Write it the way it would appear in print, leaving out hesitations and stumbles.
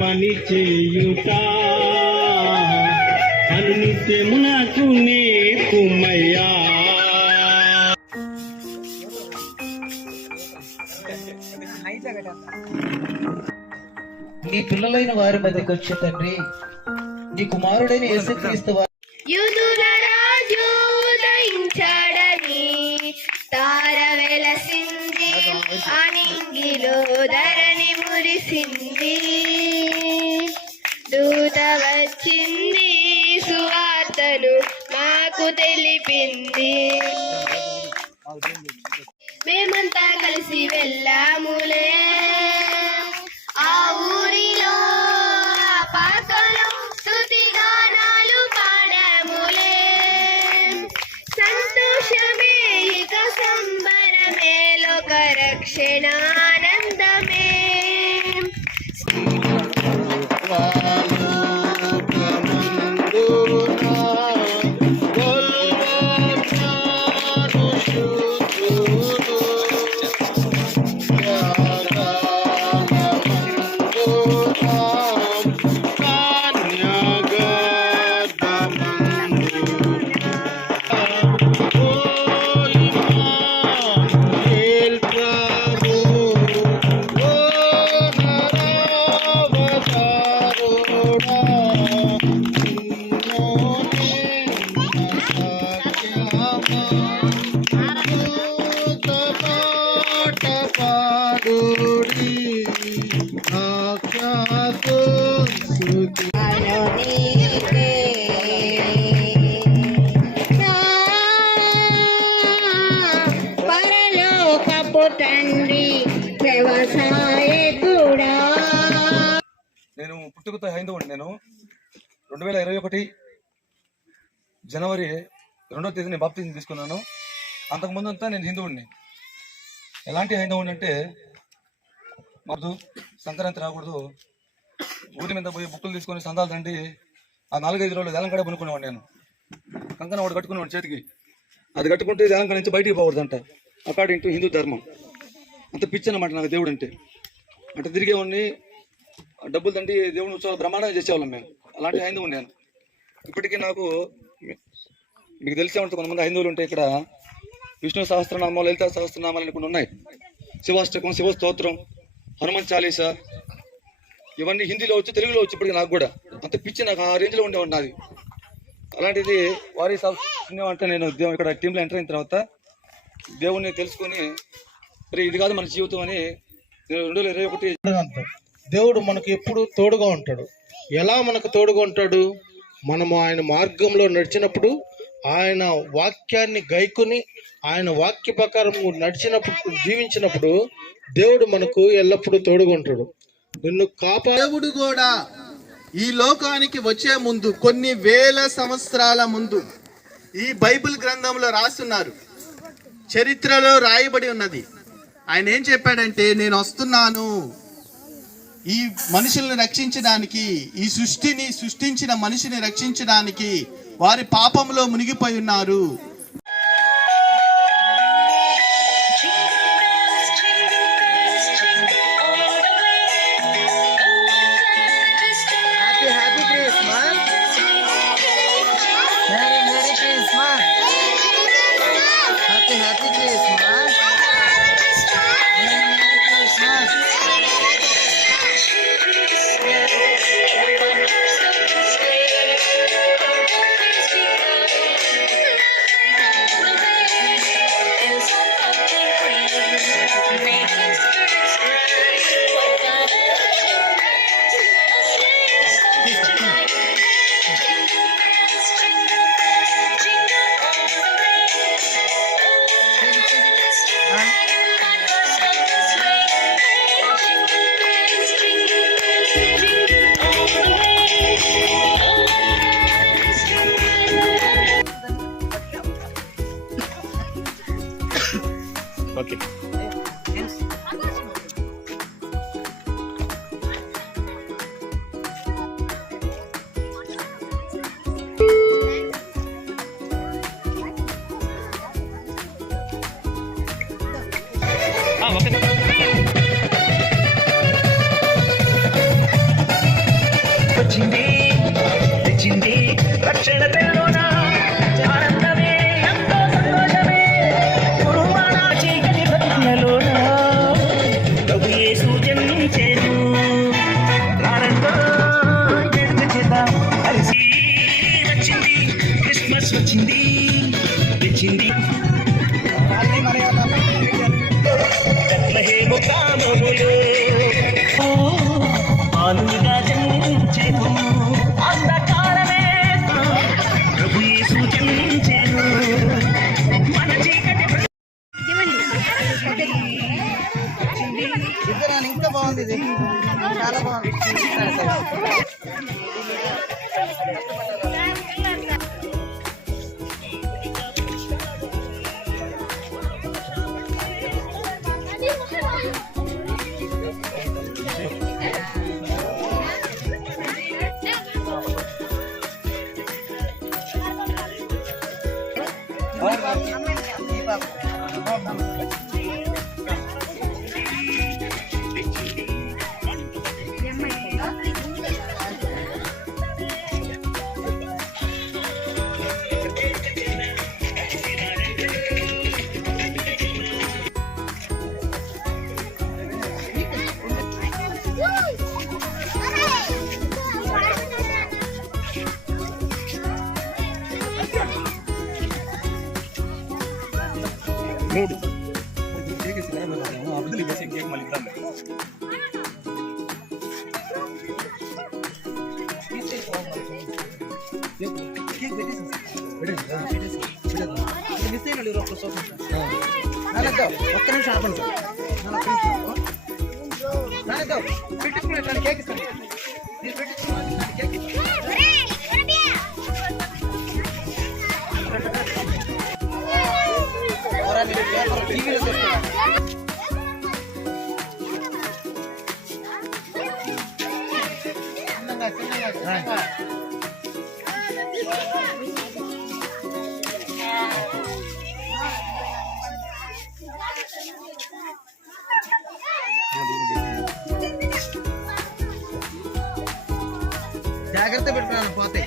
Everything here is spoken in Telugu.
పని చేయుట అనునిత్యము నాకు నేర్పుమయ్యా. నీ పిల్లలైన వారి మధ్యకు వచ్చే తండ్రి, నీ కుమారుడైన యేసుక్రీస్తు యూదుల రాజు ఉదయించాడని తార వెలసింది, అనింగిలో ధరణి మురిసింది. దూత వచ్చింది, సువార్తను మాకు తెలిపింది. మేమంతా కలిసి వెళ్ళాములే ఆ ఊరిలో, ఆ పాకలో స్తుతి గానాలు పాడాములే. సంతోషమే ఇక సంబరమే, లోక రక్షణ ఆనందమే. నేను పుట్టుకతో హైందవుడు. నేను 2021 జనవరి 2వ తేదీని బాప్తిజం తీసుకున్నాను. అంతకుముందు అంతా నేను హిందువుడిని. ఎలాంటి హైందవుడిని అంటే, మాకు సంక్రాంతి రాకూడదు, ఊరి మీద పోయి బుక్కులు తీసుకొని సందాలు తండి ఆ 4-5 రోజులు దేలంకాడ కొనుక్కునేవాడు. నేను కంకణ ఒకటి కట్టుకునేవాడు చేతికి. అది కట్టుకుంటే దేలంకాడ నుంచి బయటికి పోకూడదంట, అకార్డింగ్ టు హిందూ ధర్మం. అంత పిచ్చి అన్నమాట నాకు దేవుడు అంటే. అంటే తిరిగేవాడిని, డబ్బులు తండి దేవుని ఉత్సవాలు బ్రహ్మాండంగా చేసేవాళ్ళం మేము. అలాంటి హైందవుడు నేను. ఇప్పటికీ నాకు మీకు తెలిసే ఉంటుంది, కొంతమంది హైందవులు ఉంటే ఇక్కడ విష్ణు సహస్రనామాలు, లలితా సహస్రనామాలు అని కొన్ని ఉన్నాయి. శివాష్టకం, శివస్తోత్రం, హనుమాన్ చాలీసా, ఇవన్నీ హిందీలో వచ్చు, తెలుగులో వచ్చు. ఇప్పటికి నాకు కూడా అంత పిచ్చి, నాకు ఆ రేంజ్లో ఉండేవాడిని నాది. అలాంటిది వారి అంటే నేను ఇక్కడ టీంలో ఎంటర్ అయిన తర్వాత దేవుణ్ణి తెలుసుకొని, ఇది కాదు మన జీవితం అని 2021 దేవుడు మనకు ఎప్పుడు తోడుగా ఉంటాడు. ఎలా మనకు తోడుగా ఉంటాడు? మనము ఆయన మార్గంలో నడిచినప్పుడు, ఆయన వాక్యాన్ని గైకొని ఆయన వాక్య ప్రకారం నడిచినప్పుడు, జీవించినప్పుడు దేవుడు మనకు ఎల్లప్పుడూ తోడుగా ఉంటాడు. నిన్ను దేవుడు కూడా ఈ లోకానికి వచ్చే ముందు, కొన్ని వేల సంవత్సరాల ముందు ఈ బైబిల్ గ్రంథంలో రాస్తున్నారు, చరిత్రలో రాయబడి ఉన్నది. ఆయన ఏం చెప్పాడంటే, నేను వస్తున్నాను ఈ మనుషుల్ని రక్షించడానికి, ఈ సృష్టిని సృష్టించిన మనిషిని రక్షించడానికి. వారి పాపంలో మునిగిపోయి ఉన్నారు. ఓకే. వచ్చింది తెచ్చింది రక్షణ తెల్లోన ఆనందమే ఎంతో సంతోషమే కురుమాణ చీకటి బ్రతుకులలోన ప్రభు యేసు జన్మించెను రారంతో ఎడుక చేద్దాం కలిసి వచ్చింది క్రిస్మస్ వచ్చింది తెచ్చింది బెత్లెహేము గ్రామములో పాలుగా జన్మించెను అంధకారమే ప్రభు యేసు జన్మించెను మన చీకటి ఇంకా బాగుంది ఇది, చాలా బాగుంది. ఒక్క నిమిషం ఆపండి సార్. పెట్టించుకున్నాను కేక్ ఇస్తాను. టీవీలో చూస్తున్నాను. జాగ్రత్త పెట్టుకున్నాను పోతే